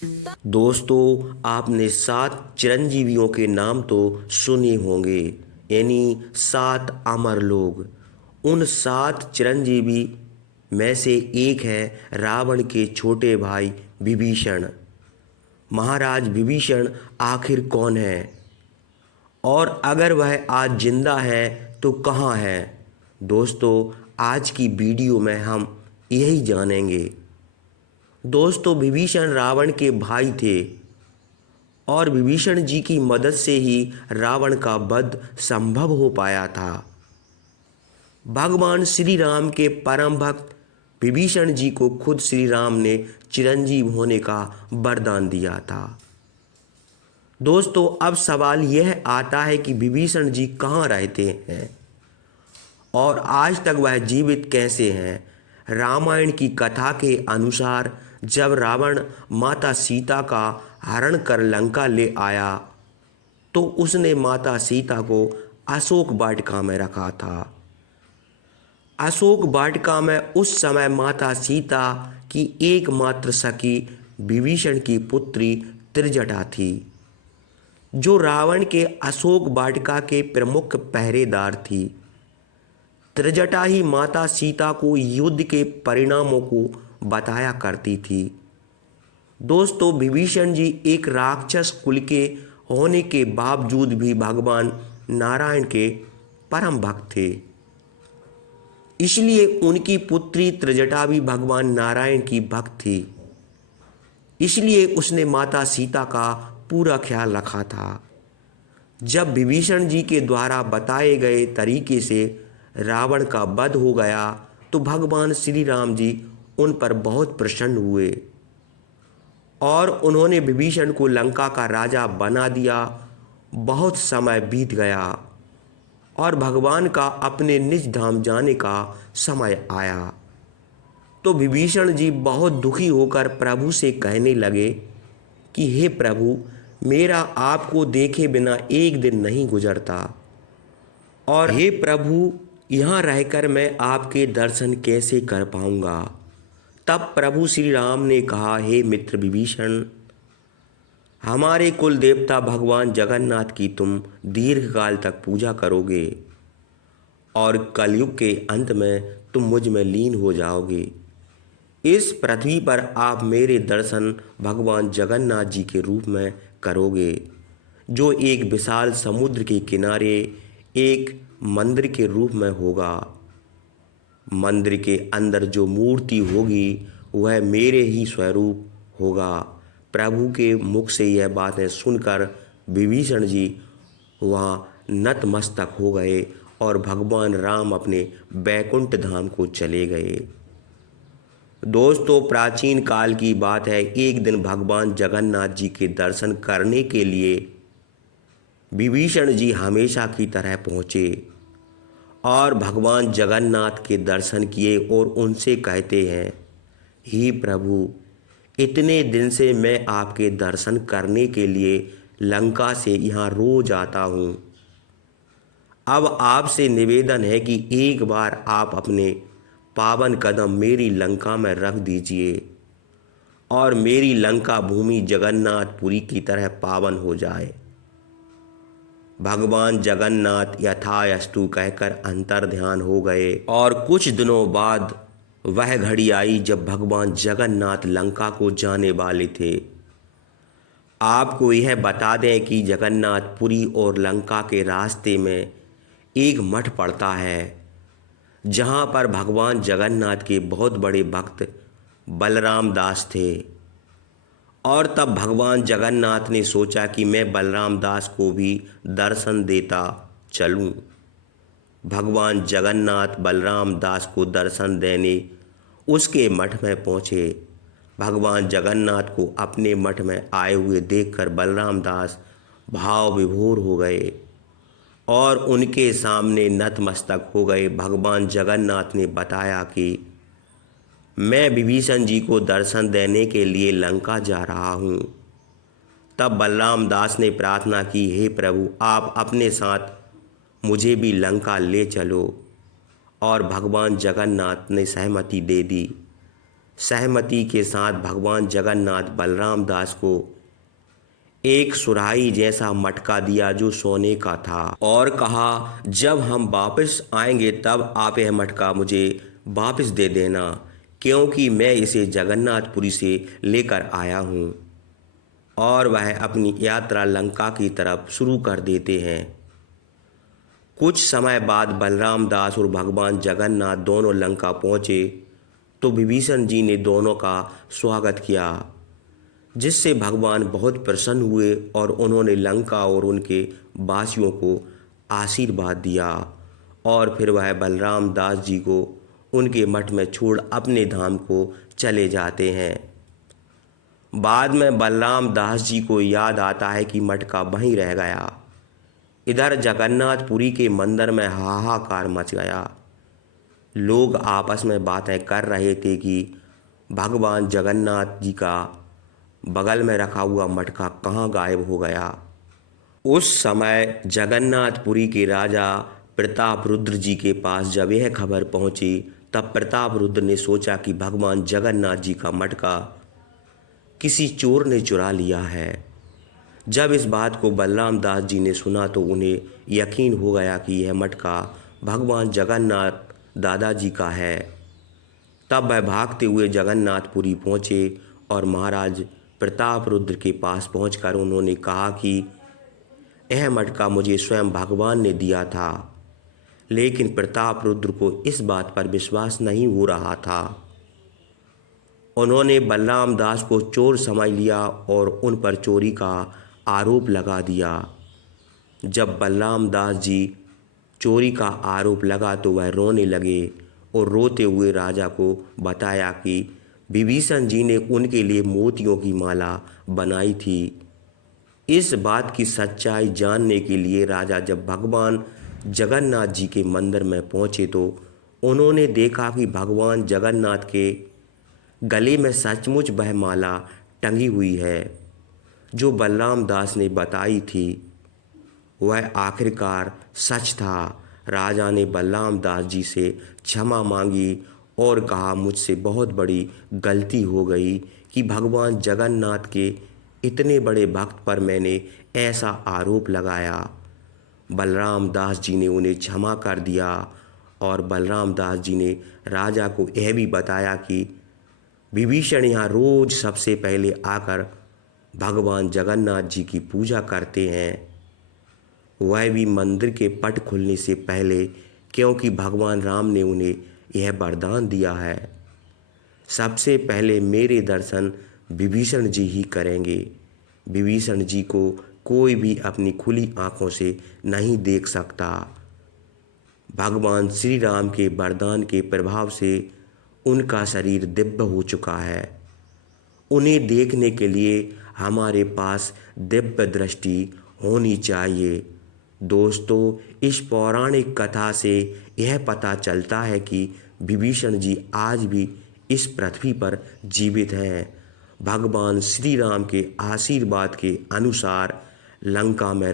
दोस्तों, आपने 7 चिरंजीवियों के नाम तो सुने होंगे, यानी 7 अमर लोग। उन 7 चिरंजीवी में से एक है रावण के छोटे भाई विभीषण। महाराज विभीषण आखिर कौन है, और अगर वह आज जिंदा है तो कहाँ है? दोस्तों, आज की वीडियो में हम यही जानेंगे। दोस्तों, विभीषण रावण के भाई थे और विभीषण जी की मदद से ही रावण का वध संभव हो पाया था। भगवान श्री राम के परम भक्त विभीषण जी को खुद श्री राम ने चिरंजीव होने का वरदान दिया था। दोस्तों, अब सवाल यह आता है कि विभीषण जी कहाँ रहते हैं और आज तक वह जीवित कैसे हैं? रामायण की कथा के अनुसार जब रावण माता सीता का हरण कर लंका ले आया तो उसने माता सीता को अशोक वाटिका में रखा था। अशोक वाटिका में उस समय माता सीता की एकमात्र सखी विभीषण की पुत्री त्रिजटा थी, जो रावण के अशोक वाटिका के प्रमुख पहरेदार थी। त्रिजटा ही माता सीता को युद्ध के परिणामों को बताया करती थी। दोस्तों, विभीषण जी एक राक्षस कुल के होने के बावजूद भी भगवान नारायण के परम भक्त थे। इसलिए उनकी पुत्री त्रिजटा भी भगवान नारायण की भक्त थी। इसलिए उसने माता सीता का पूरा ख्याल रखा था। जब विभीषण जी के द्वारा बताए गए तरीके से रावण का वध हो गया तो भगवान श्री राम जी उन पर बहुत प्रसन्न हुए और उन्होंने विभीषण को लंका का राजा बना दिया। बहुत समय बीत गया और भगवान का अपने निज धाम जाने का समय आया तो विभीषण जी बहुत दुखी होकर प्रभु से कहने लगे कि हे प्रभु, मेरा आपको देखे बिना एक दिन नहीं गुजरता, और हे प्रभु, यहाँ रहकर मैं आपके दर्शन कैसे कर पाऊँगा? तब प्रभु श्री राम ने कहा, हे मित्र विभीषण, हमारे कुल देवता भगवान जगन्नाथ की तुम दीर्घकाल तक पूजा करोगे और कलयुग के अंत में तुम मुझ में लीन हो जाओगे। इस पृथ्वी पर आप मेरे दर्शन भगवान जगन्नाथ जी के रूप में करोगे, जो एक विशाल समुद्र के किनारे एक मंदिर के रूप में होगा। मंदिर के अंदर जो मूर्ति होगी वह मेरे ही स्वरूप होगा। प्रभु के मुख से यह बातें सुनकर विभीषण जी वहाँ नतमस्तक हो गए और भगवान राम अपने बैकुंठ धाम को चले गए। दोस्तों, प्राचीन काल की बात है, एक दिन भगवान जगन्नाथ जी के दर्शन करने के लिए विभीषण जी हमेशा की तरह पहुँचे और भगवान जगन्नाथ के दर्शन किए और उनसे कहते हैं, हे प्रभु, इतने दिन से मैं आपके दर्शन करने के लिए लंका से यहाँ रोज आता हूँ। अब आपसे निवेदन है कि एक बार आप अपने पावन कदम मेरी लंका में रख दीजिए और मेरी लंका भूमि जगन्नाथपुरी की तरह पावन हो जाए। भगवान जगन्नाथ यथास्तु कहकर अंतर्ध्यान हो गए और कुछ दिनों बाद वह घड़ी आई जब भगवान जगन्नाथ लंका को जाने वाले थे। आपको यह बता दें कि जगन्नाथपुरी और लंका के रास्ते में एक मठ पड़ता है, जहाँ पर भगवान जगन्नाथ के बहुत बड़े भक्त बलराम दास थे। और तब भगवान जगन्नाथ ने सोचा कि मैं बलराम दास को भी दर्शन देता चलूं। भगवान जगन्नाथ बलराम दास को दर्शन देने उसके मठ में पहुँचे। भगवान जगन्नाथ को अपने मठ में आए हुए देखकर बलराम दास भाव विभोर हो गए और उनके सामने नतमस्तक हो गए। भगवान जगन्नाथ ने बताया कि मैं विभीषण जी को दर्शन देने के लिए लंका जा रहा हूँ। तब बलराम दास ने प्रार्थना की, हे प्रभु, आप अपने साथ मुझे भी लंका ले चलो, और भगवान जगन्नाथ ने सहमति दे दी। सहमति के साथ भगवान जगन्नाथ बलराम दास को एक सुराही जैसा मटका दिया जो सोने का था और कहा, जब हम वापस आएंगे तब आप यह मटका मुझे वापस दे देना, क्योंकि मैं इसे जगन्नाथपुरी से लेकर आया हूँ। और वह अपनी यात्रा लंका की तरफ शुरू कर देते हैं। कुछ समय बाद बलराम दास और भगवान जगन्नाथ दोनों लंका पहुँचे तो विभीषण जी ने दोनों का स्वागत किया, जिससे भगवान बहुत प्रसन्न हुए और उन्होंने लंका और उनके वासियों को आशीर्वाद दिया। और फिर वह बलराम दास जी को उनके मठ में छोड़ अपने धाम को चले जाते हैं। बाद में बलराम दास जी को याद आता है कि मटका वहीं रह गया। इधर जगन्नाथपुरी के मंदिर में हाहाकार मच गया। लोग आपस में बातें कर रहे थे कि भगवान जगन्नाथ जी का बगल में रखा हुआ मटका कहाँ गायब हो गया। उस समय जगन्नाथपुरी के राजा प्रतापरुद्र जी के पास जब यह खबर पहुंची, तब प्रतापरुद्र ने सोचा कि भगवान जगन्नाथ जी का मटका किसी चोर ने चुरा लिया है। जब इस बात को बलराम दास जी ने सुना तो उन्हें यकीन हो गया कि यह मटका भगवान जगन्नाथ दादाजी का है। तब वह भागते हुए जगन्नाथपुरी पहुँचे और महाराज प्रतापरुद्र के पास पहुंचकर उन्होंने कहा कि यह मटका मुझे स्वयं भगवान ने दिया था। लेकिन प्रतापरुद्र को इस बात पर विश्वास नहीं हो रहा था। उन्होंने बलराम दास को चोर समझ लिया और उन पर चोरी का आरोप लगा दिया। जब बलराम दास जी चोरी का आरोप लगा तो वह रोने लगे और रोते हुए राजा को बताया कि विभीषण जी ने उनके लिए मोतियों की माला बनाई थी। इस बात की सच्चाई जानने के लिए राजा जब भगवान जगन्नाथ जी के मंदिर में पहुँचे तो उन्होंने देखा कि भगवान जगन्नाथ के गले में सचमुच वह माला टंगी हुई है जो बलराम दास ने बताई थी। वह आखिरकार सच था। राजा ने बलराम दास जी से क्षमा मांगी और कहा, मुझसे बहुत बड़ी गलती हो गई कि भगवान जगन्नाथ के इतने बड़े भक्त पर मैंने ऐसा आरोप लगाया। बलराम दास जी ने उन्हें क्षमा कर दिया और बलराम दास जी ने राजा को यह भी बताया कि विभीषण यहाँ रोज सबसे पहले आकर भगवान जगन्नाथ जी की पूजा करते हैं, वह भी मंदिर के पट खुलने से पहले, क्योंकि भगवान राम ने उन्हें यह वरदान दिया है, सबसे पहले मेरे दर्शन विभीषण जी ही करेंगे। विभीषण जी को कोई भी अपनी खुली आँखों से नहीं देख सकता। भगवान श्री राम के वरदान के प्रभाव से उनका शरीर दिव्य हो चुका है। उन्हें देखने के लिए हमारे पास दिव्य दृष्टि होनी चाहिए। दोस्तों, इस पौराणिक कथा से यह पता चलता है कि विभीषण जी आज भी इस पृथ्वी पर जीवित हैं। भगवान श्री राम के आशीर्वाद के अनुसार लंका में